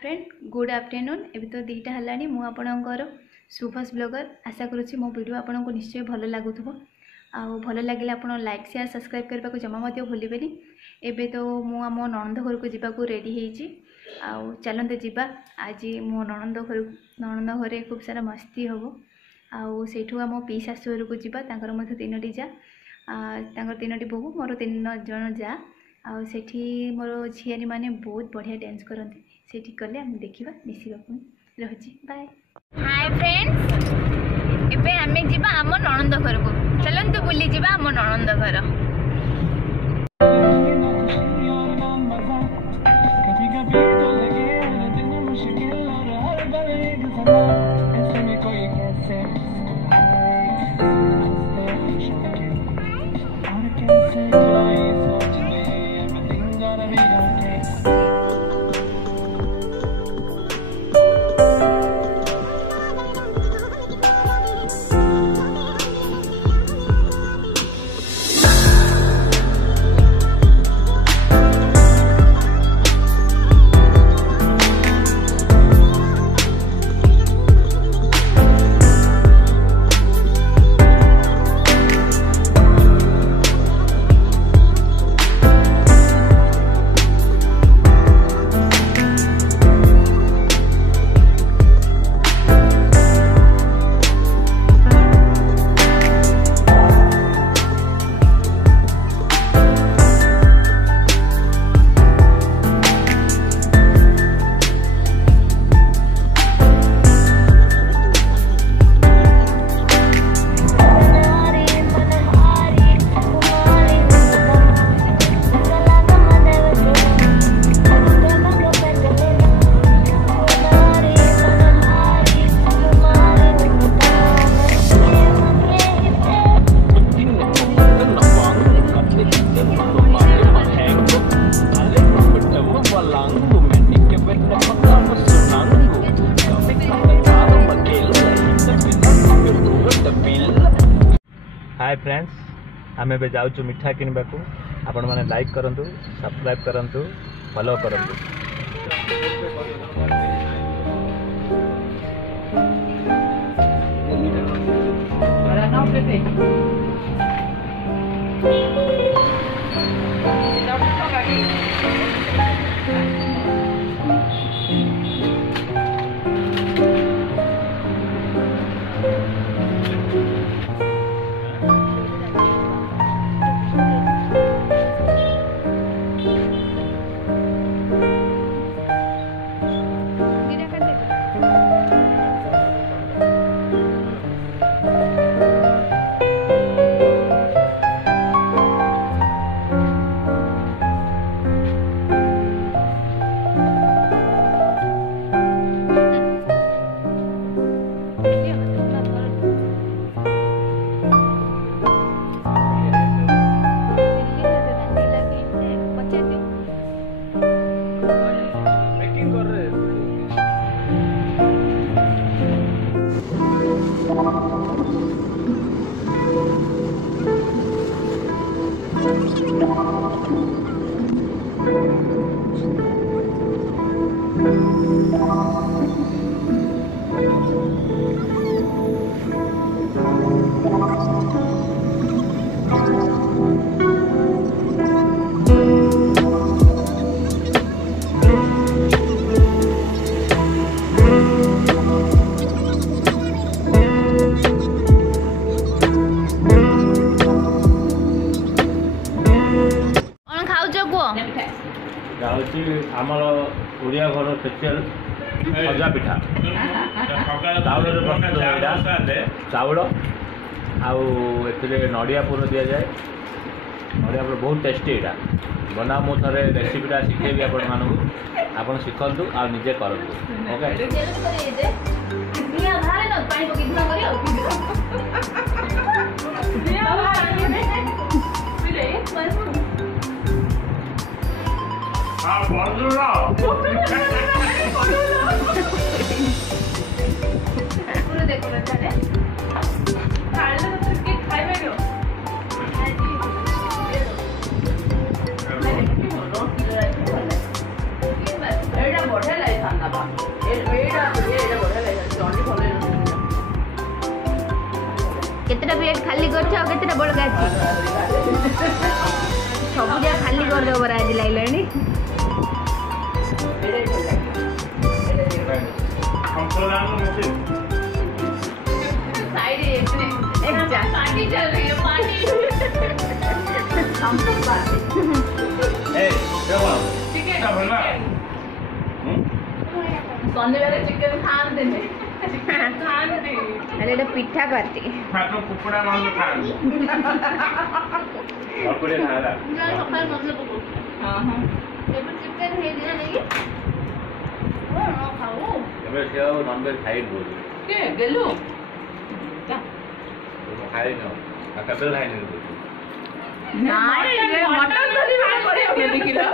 Friend good afternoon एवं तो दीटा है मुझे सुभाष ब्लॉगर आशा करुँच मो वीडियो आपन को निश्चय भल लगुव आउ भल लगे आप लाइक शेयर सब्सक्राइब करने को जमा भूलें। एबे तो मु आम नणंद घर को जावाक रेडी हो चलते जीवा आज मो नणंद घरे खूब सारा मस्ती हम आउ आम पी शाशु घर को जावा तीनो जा तीनो बहु मोर 3 जन जा आठी मोर झीआरी मैंने बहुत बढ़िया डांस करती सेठी कले हम देखा मिसिबा रही बाय। हाय फ्रेंड्स एबे हमें जीवा आम नणंद घर को चलते बुली जीवा आम नणंद घर। हाय फ्रेंड्स आम ए जाऊँ मिठा किणवा को आपण मैंने लाइक करूँ सब्सक्राइब करूँ फॉलो करूँ। आमर ओडिया घर स्पेशल खजा पिठा चाउल आउ नड़िया पूर दि जाए नड़िया पूर बहुत टेस्टी यहाँ बना मु थे रेसीपीटा शिखेबी आपण शिखु आ निजे करूँ बढ़िया केतेटा प्लेट खाली कर केतेटा बड़का सब जा खाली कर दो बरा आज लागलानी शनिवार चिकेन खाते अरे एटा पिठा पार्टी कुकुड़ा मांस खाएंगे और कुछ खाएगा चिकेन हे दिया नहीं खाओ ଏବେ ସେ ଆଉ ନନଭେଜ ଖାଇନି ବୋଧେ के गेलु ଖାଇନି ଆଉ କେବେ ଖାଇନି मटन धरी बाहर करे देखिला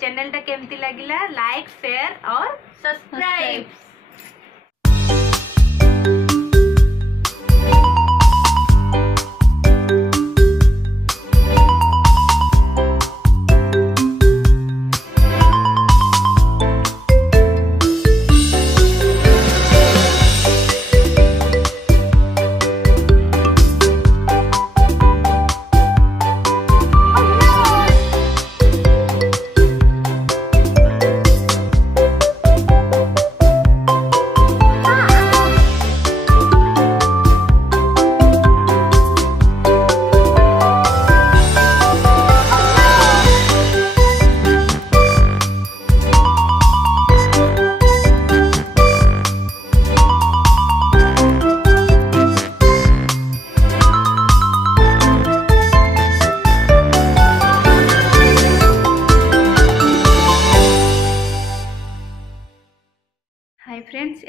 चैनल टा केमती लगिला लाइक शेयर और सब्सक्राइब।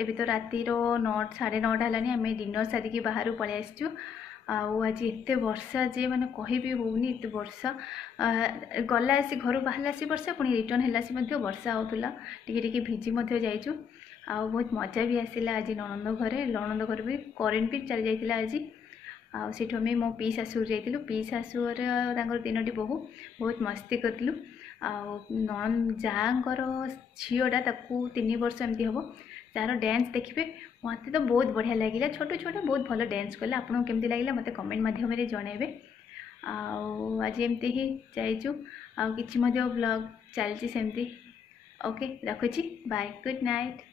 एबे तो रातिर 9 साढ़े 9 हेलानी आम डिनर सारिकी बाहर पलि आसचु आज एत वर्षा जे मैंने कहि होनी एत वर्षा गला आसी घर बाहर आसी वर्षा पुणी रिटर्न है वर्षा होता टिके भिजी जाइचु आ बहुत मजा भी आसला आज ननंद घर भी करेन्ट भी चली जाता आज आठ आम मो पी शाशुर जाइलु पी शाशुर तीनोटी बहु बहुत मस्ती करूँ ननंद जाकर झीटा 3 वर्ष एमती हम तार डांस देखिए मत तो बहुत बढ़िया लगे छोट छोट बहुत भल डांस कले आपको केमती लगे मत कमेंट माध्यम जनइबे आज एमती ही जाइचु आ कि ब्लॉग चलती सेमती ओके रखुची बाय गुड नाइट।